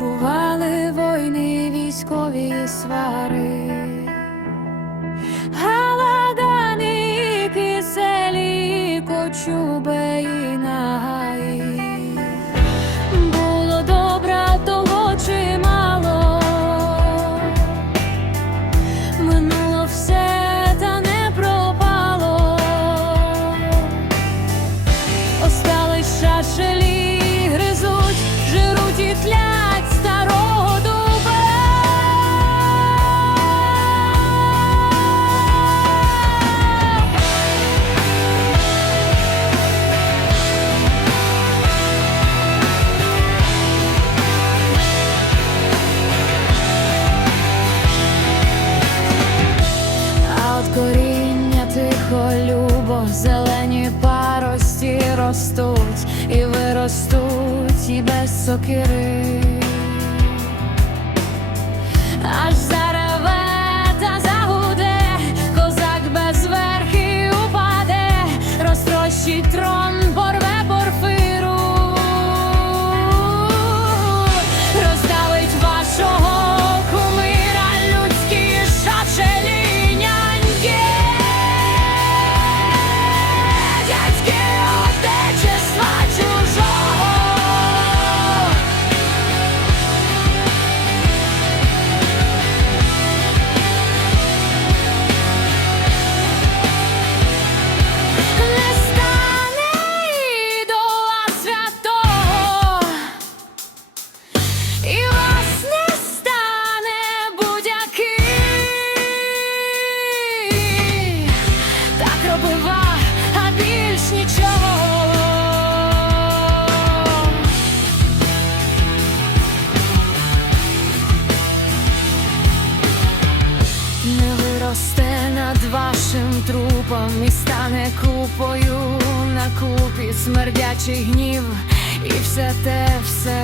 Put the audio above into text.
бували войни, військові свари, Галадани, киселі, кочуби. ростуть, і виростуть, і без сокири. вашим трупом і стане купою на купі смердячий гнів і все те все.